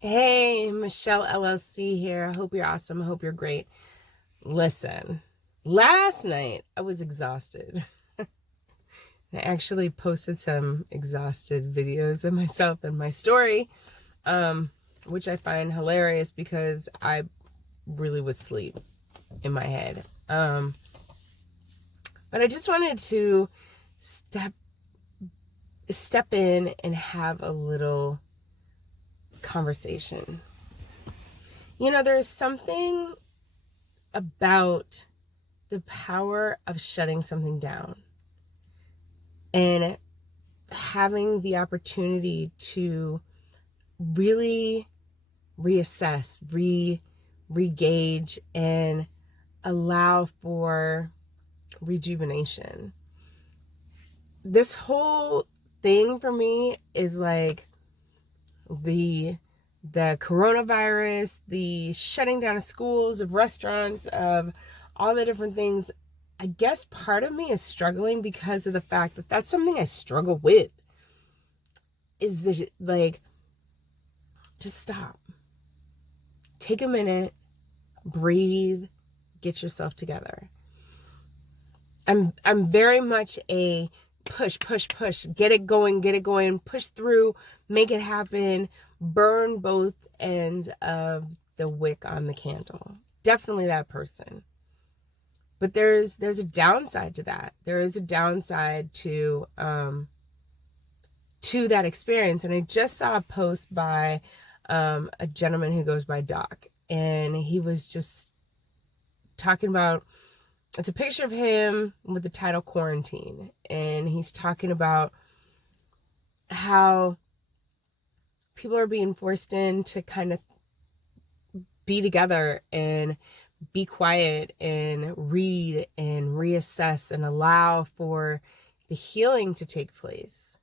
Hey, Michelle LLC here. I hope you're awesome. I hope you're great. Listen, last night I was exhausted. I actually posted some exhausted videos of myself in my story, which I find hilarious because I really was asleep in my head. But I just wanted to step in and have a little conversation. There's something about the power of shutting something down and having the opportunity to really reassess, regauge, and allow for rejuvenation. This whole thing for me is like the coronavirus, the shutting down of schools, of restaurants, of all the different things. I guess part of me is struggling because of the fact that that's something I struggle with. Is this like, just stop. Take a minute, breathe, get yourself together. I'm very much a push, get it going, push through, make it happen, burn both ends of the wick on the candle. Definitely that person. But there's a downside to that. There is a downside to that experience. And I just saw a post by a gentleman who goes by Doc, and he was just talking about, it's a picture of him with the title Quarantine, and he's talking about how people are being forced in to kind of be together and be quiet and read and reassess and allow for the healing to take place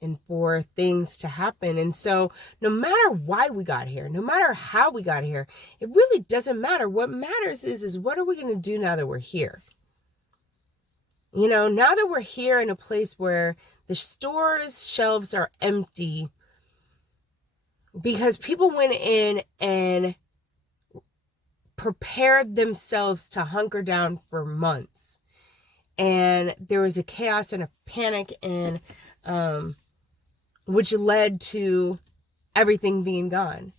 and for things to happen. And so no matter why we got here, no matter how we got here, it really doesn't matter. What matters is what are we going to do now that we're here? Now that we're here in a place where the store's shelves are empty because people went in and prepared themselves to hunker down for months. And there was a chaos and a panic, and which led to everything being gone.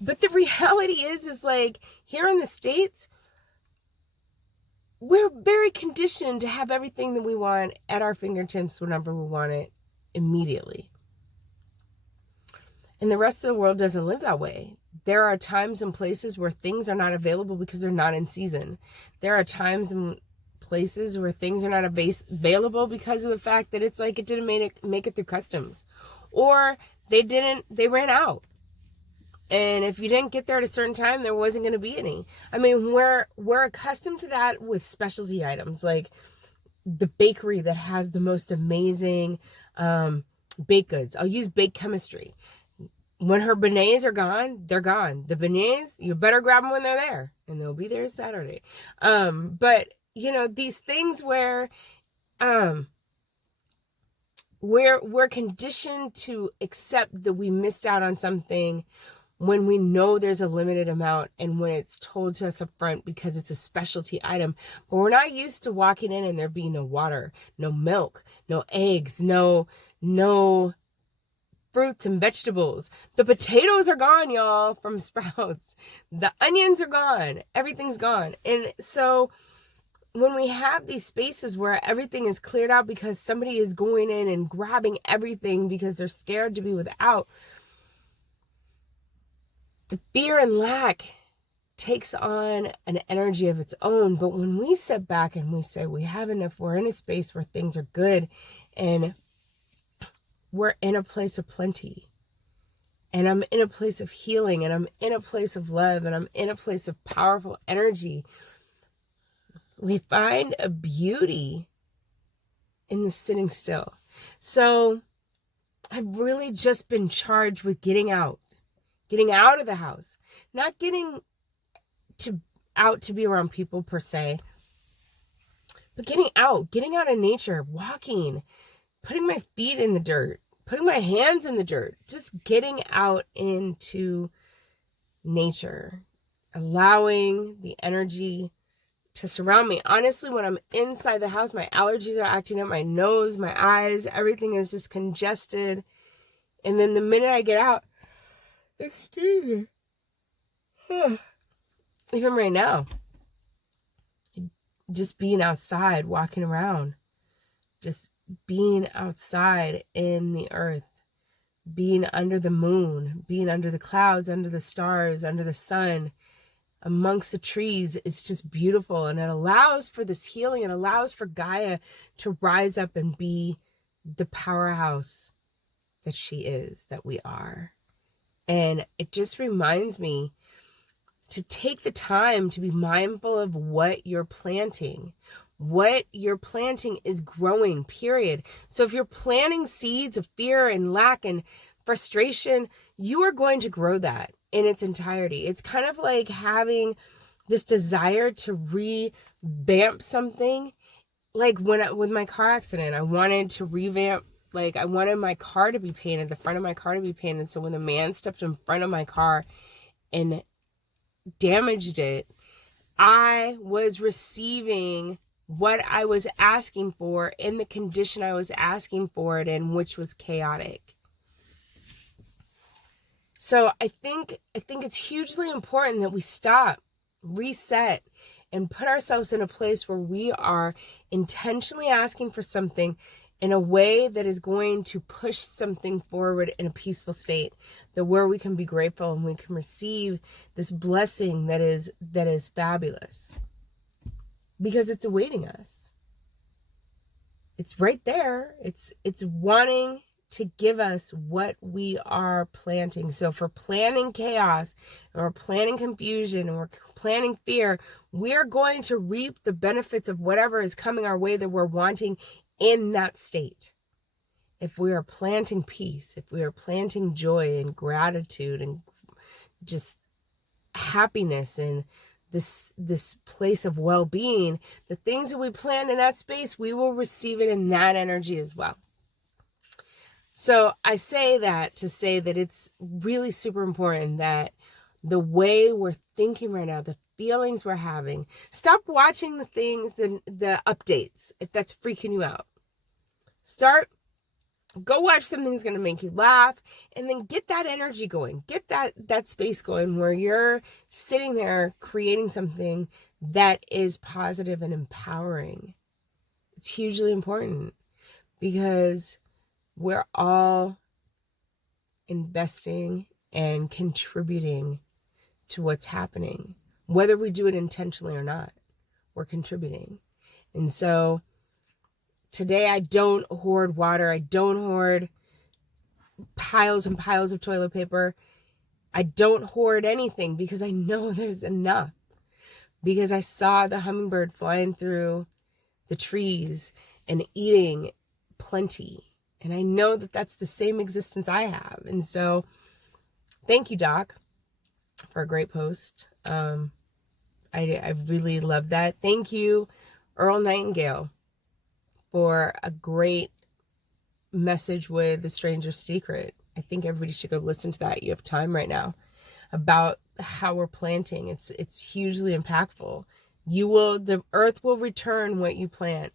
But the reality is like, here in the States, we're very conditioned to have everything that we want at our fingertips whenever we want it immediately. And the rest of the world doesn't live that way. There are times and places where things are not available because they're not in season. There are times and places where things are not available because of the fact that it's like it didn't make it through customs, or they ran out. And if you didn't get there at a certain time, there wasn't going to be any. I mean, we're accustomed to that with specialty items, like the bakery that has the most amazing baked goods. I'll use Baked Chemistry. When her beignets are gone, they're gone. The beignets, you better grab them when they're there, and they'll be there Saturday. But these things where we're conditioned to accept that we missed out on something when we know there's a limited amount and when it's told to us up front because it's a specialty item. But we're not used to walking in and there being no water, no milk, no eggs, no fruits and vegetables. The potatoes are gone, y'all, from Sprouts. The onions are gone. Everything's gone. And so when we have these spaces where everything is cleared out because somebody is going in and grabbing everything because they're scared to be without, the fear and lack takes on an energy of its own. But when we sit back and we say we have enough, we're in a space where things are good and we're in a place of plenty, and I'm in a place of healing, and I'm in a place of love, and I'm in a place of powerful energy, we find a beauty in the sitting still. So I've really just been charged with getting out of the house, not getting out to be around people per se, but getting out in nature, walking, putting my feet in the dirt, putting my hands in the dirt, just getting out into nature, allowing the energy to surround me. Honestly, when I'm inside the house, my allergies are acting up, my nose, my eyes, everything is just congested. And then the minute I get out, excuse me, even right now, just being outside, walking around, just being outside in the earth, being under the moon, being under the clouds, under the stars, under the sun, amongst the trees, it's just beautiful. And it allows for this healing. It allows for Gaia to rise up and be the powerhouse that she is, that we are. And it just reminds me to take the time to be mindful of what you're planting. What you're planting is growing, period. So if you're planting seeds of fear and lack and frustration, you are going to grow that in its entirety. It's kind of like having this desire to revamp something. Like with my car accident, I wanted to revamp, like I wanted my car to be painted, the front of my car to be painted. So when the man stepped in front of my car and damaged it, I was receiving what I was asking for in the condition I was asking for it in, which was chaotic. So I think it's hugely important that we stop, reset, and put ourselves in a place where we are intentionally asking for something in a way that is going to push something forward in a peaceful state, that where we can be grateful and we can receive this blessing that is fabulous, because it's awaiting us. It's right there. It's wanting to give us what we are planting. So if we're planting chaos, and we're planting confusion, and we're planting fear, we're going to reap the benefits of whatever is coming our way that we're wanting in that state. If we are planting peace, if we are planting joy and gratitude and just happiness and this place of well-being, the things that we plant in that space, we will receive it in that energy as well. So I say that to say that it's really super important that the way we're thinking right now, the feelings we're having, stop watching the things, the updates, if that's freaking you out. Go watch something that's going to make you laugh, and then get that energy going. Get that space going where you're sitting there creating something that is positive and empowering. It's hugely important because we're all investing and contributing to what's happening. Whether we do it intentionally or not, we're contributing. And so today I don't hoard water. I don't hoard piles and piles of toilet paper. I don't hoard anything because I know there's enough. Because I saw the hummingbird flying through the trees and eating plenty. And I know that that's the same existence I have. And so thank you, Doc, for a great post. I really love that. Thank you, Earl Nightingale, for a great message with The Stranger's Secret. I think everybody should go listen to that. You have time right now, about how we're planting. It's hugely impactful. The earth will return what you plant.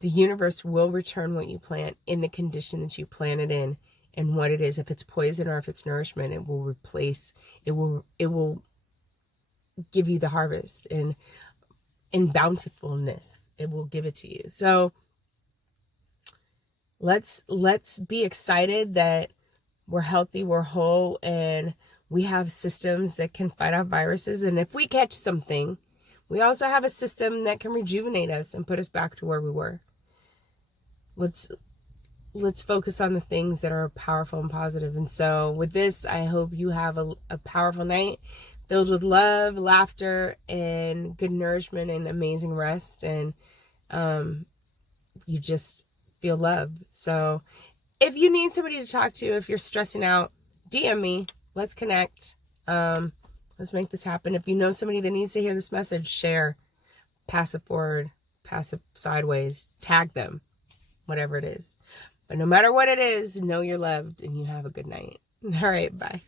The universe will return what you plant in the condition that you plant it in, and what it is. If it's poison or if it's nourishment, it will replace, it will give you the harvest, and in bountifulness, it will give it to you. So let's be excited that we're healthy, we're whole, and we have systems that can fight off viruses. And if we catch something, we also have a system that can rejuvenate us and put us back to where we were. Let's focus on the things that are powerful and positive. And so with this, I hope you have a powerful night filled with love, laughter, and good nourishment and amazing rest. And you just feel love. So if you need somebody to talk to, if you're stressing out, DM me. Let's connect. Let's make this happen. If you know somebody that needs to hear this message, share, pass it forward, pass it sideways, tag them, whatever it is. But no matter what it is, know you're loved and you have a good night. All right, bye.